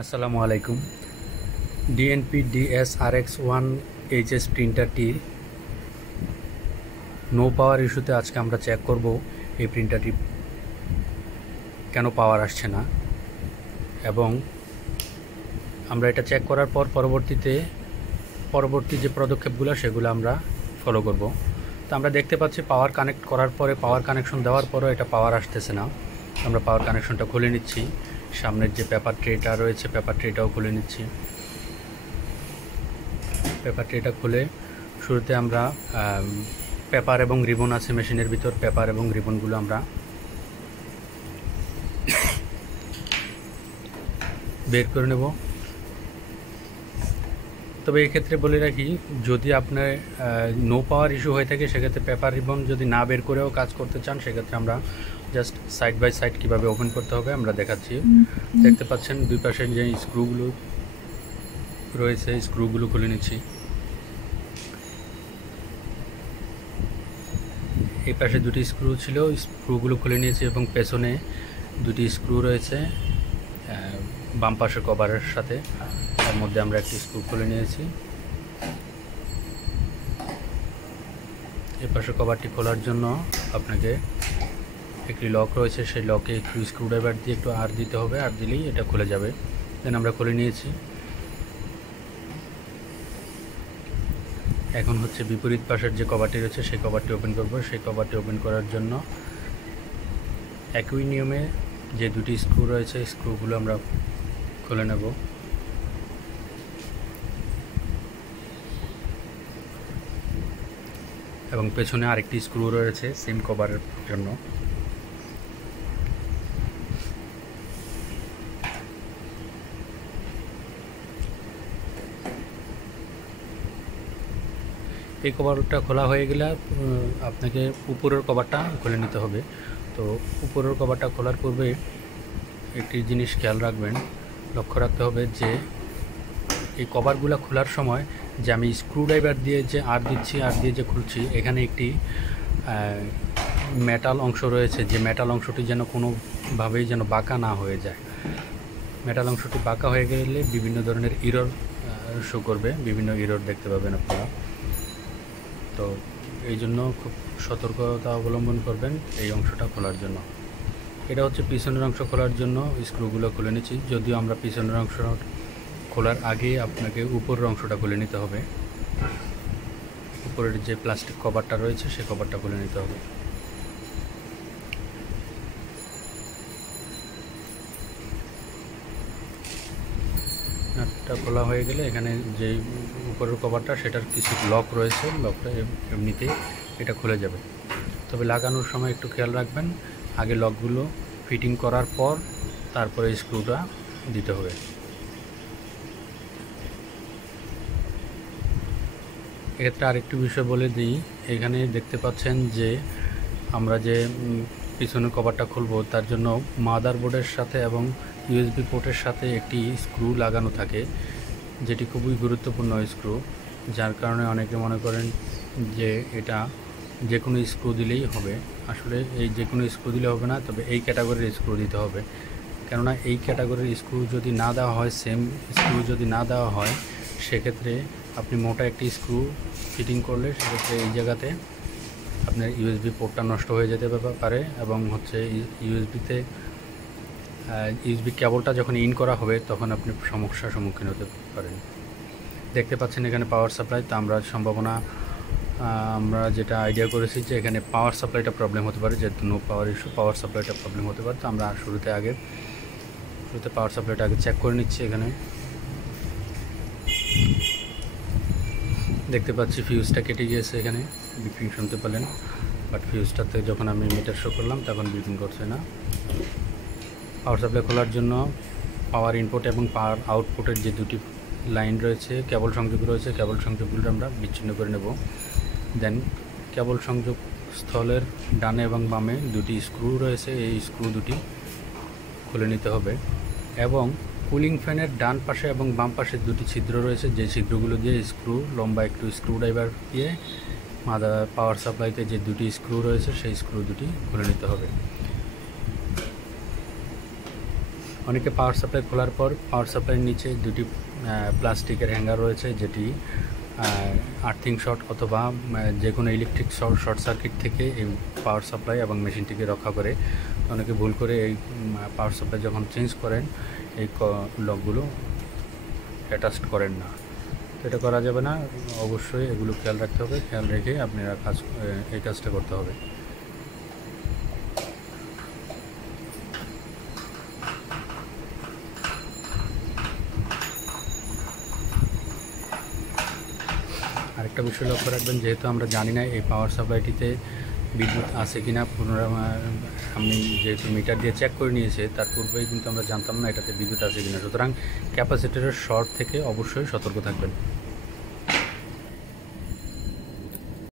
আসসালামু আলাইকুম। DNP DS-RX1 HS প্রিন্টারটি নো পাওয়ার ইস্যুতে আজকে আমরা চেক করব এই প্রিন্টারটি কেন পাওয়ার আসছে না, এবং আমরা এটা চেক করার পর পরবর্তী যে পদক্ষেপগুলো সেগুলো আমরা ফলো করব। তো আমরা দেখতে পাচ্ছি পাওয়ার কানেক্ট করার পরে, পাওয়ার কানেকশন দেওয়ার পরেও এটা পাওয়ার আসতেছে না। আমরা পাওয়ার কানেকশনটা খুলে নিচ্ছি, সামনের যে পেপার ট্রেটা রয়েছে পেপার ট্রেটাও খুলে নিচ্ছি। পেপার ট্রেটা খুলে শুরুতে আমরা পেপার এবং রিবন আছে মেশিনের ভিতর, পেপার এবং রিবনগুলো আমরা বের করে নেব। তবে এক্ষেত্রে বলে রাখি, যদি আপনার নো পাওয়ার ইস্যু হয়ে থাকে সেক্ষেত্রে পেপার রিবন যদি না বের করেও কাজ করতে চান সেক্ষেত্রে আমরা জাস্ট সাইড বাই সাইড কীভাবে ওপেন করতে হবে আমরা দেখাচ্ছি। দেখতে পাচ্ছেন দুই পাশে যে স্ক্রুগুলো রয়েছে স্ক্রুগুলো খুলে নিচ্ছি। এই পাশে দুটি স্ক্রু ছিল, স্ক্রুগুলো খুলে নিয়েছি, এবং পেছনে দুটি স্ক্রু রয়েছে বাম পাশের কভারের সাথে, তার মধ্যে আমরা একটি স্ক্রু খুলে নিয়েছি। এই পাশের কভারটি খোলার জন্য আপনাকে একটি লক রয়েছে, সেই লকে একটু স্ক্রুড্রাইভার দিয়ে একটু আর দিতে হবে, আর দিলেই এটা খুলে যাবে। দেন আমরা খুলে নিয়েছি। এখন হচ্ছে বিপরীত পাশের যে কভারটি রয়েছে সেই কভারটি ওপেন করব। সেই কভারটি ওপেন করার জন্য একই নিয়মে যে দুটি স্ক্রু রয়েছে স্ক্রুগুলো আমরা খুলে নেব। এবং পেছনে আরেকটি স্ক্রু রয়েছে সেম কভারের জন্য। এই কভারটা খোলা হয়ে গেলে আপনাকে উপরের কভারটা খুলে নিতে হবে। তো উপরের কভারটা খোলার পূর্বে একটি জিনিস খেয়াল রাখবেন, লক্ষ্য রাখতে হবে যে এই কভারগুলো খোলার সময় যে আমি স্ক্রুড্রাইভার দিয়ে যে আর দিচ্ছি, আর দিয়ে যে খুলছি, এখানে একটি মেটাল অংশ রয়েছে, যে মেটাল অংশটি যেন কোনোভাবেই যেন বাঁকা না হয়ে যায়। মেটাল অংশটি বাঁকা হয়ে গেলে বিভিন্ন ধরনের ইরর শো করবে, বিভিন্ন ইরর দেখতে পাবেন আপনারা। তো এই জন্য খুব সতর্কতা অবলম্বন করবেন এই অংশটা খোলার জন্য। এটা হচ্ছে পিছনের অংশ খোলার জন্য স্ক্রুগুলো খুলে নিচ্ছি, যদিও আমরা পিছনের অংশ খোলার আগে আপনাকে উপরের অংশটা খুলে নিতে হবে। উপরের যে প্লাস্টিক কভারটা রয়েছে সেই কভারটা খুলে নিতে হবে। নাটটা খোলা হয়ে গেলে এখানে যে উপরের কভারটা সেটার কিছু লক রয়েছে, লকটা এমনিতেই এটা খুলে যাবে। তবে লাগানোর সময় একটু খেয়াল রাখবেন, আগে লকগুলো ফিটিং করার পর তারপরে স্ক্রুটা দিতে হবে। এক্ষেত্রে আরেকটি বিষয় বলে দিই, এখানে দেখতে পাচ্ছেন যে আমরা যে পিছনের কভারটা খুলবো তার জন্য মাদারবোর্ডের সাথে এবং USB পোর্টের সাথে একটি স্ক্রু লাগানো থাকে, যেটি খুবই গুরুত্বপূর্ণ স্ক্রু, যার কারণে অনেকে মনে করেন যে এটা যে কোনো স্ক্রু দিলেই হবে। আসলে এই যে কোনো স্ক্রু দিলে হবে না, তবে এই ক্যাটাগরির স্ক্রু দিতে হবে। কেননা এই ক্যাটাগরির স্ক্রু যদি না দেওয়া হয়, সেম স্ক্রু যদি না দেওয়া হয়, সেক্ষেত্রে আপনি মোটা একটি স্ক্রু ফিটিং করলে সেক্ষেত্রে এই জায়গাতে আপনার USB পোর্টটা নষ্ট হয়ে যেতে পারে, এবং হচ্ছে USB কেবলটা যখন ইন করা হবে তখন আপনি সমস্যার সম্মুখীন হতে পারেন। দেখতে পাচ্ছেন এখানে পাওয়ার সাপ্লাই, তো আমরা যেটা আইডিয়া করেছি যে এখানে পাওয়ার সাপ্লাইটা প্রবলেম হতে পারে, যেহেতু নো পাওয়ার ইস্যু, পাওয়ার সাপ্লাইটা প্রবলেম হতে পারে। তো আমরা শুরুতে পাওয়ার সাপ্লাইটা আগে চেক করে নিচ্ছি। এখানে দেখতে পাচ্ছি ফিউজটা কেটে গিয়েছে, এখানে বিপিং শুনতে পেলেন, বাট ফিউজটাতে যখন আমি মিটার শো করলাম তখন বিপিং করছে না। পাওয়ার সাপ্লাই খোলার জন্য পাওয়ার ইনপুট এবং পাওয়ার আউটপুটের যে দুটি লাইন রয়েছে, কেবল সংযোগ রয়েছে, কেবল সংযোগগুলো আমরা বিচ্ছিন্ন করে নেব। দেন কেবল সংযোগ স্থলের ডানে এবং বামে দুটি স্ক্রু রয়েছে, এই স্ক্রু দুটি খুলে নিতে হবে। এবং কুলিং ফ্যানের ডান পাশে এবং বাম পাশে দুটি ছিদ্র রয়েছে, যে ছিদ্রগুলো দিয়ে লম্বা একটু স্ক্রুড্রাইভার দিয়ে পাওয়ার সাপ্লাইতে যে দুটি স্ক্রু রয়েছে সেই স্ক্রু দুটি খুলে নিতে হবে। অনেকে পাওয়ার সাপ্লাই খোলার পর পাওয়ার সাপ্লাইয়ের নিচে দুটি প্লাস্টিকের হ্যাঙ্গার রয়েছে, যেটি আর্থিং শর্ট অথবা যে কোনো ইলেকট্রিক শর্ট সার্কিট থেকে এই পাওয়ার সাপ্লাই এবং মেশিনটিকে রক্ষা করে। অনেকে ভুল করে এই পাওয়ার সাপ্লাই যখন চেঞ্জ করেন এই লকগুলো অ্যাটাচড করেন না। তো এটা করা যাবে না, অবশ্যই এগুলো খেয়াল রাখতে হবে। খেয়াল রেখে আপনারা এই কাজটা করতে হবে। আরেকটা বিষয় লক্ষ্য রাখবেন, যেহেতু আমরা জানি না এই পাওয়ার সাপ্লাইটিতে বিদ্যুৎ আছে কিনা, আমি যেহেতু মিটার দিয়ে চেক করে নিয়েছে, তার পূর্বেই কিন্তু আমরা জানতাম না এটাতে বিদ্যুৎ আছে কিনা। সুতরাং ক্যাপাসিটরের শর্ট থেকে অবশ্যই সতর্ক থাকবেন।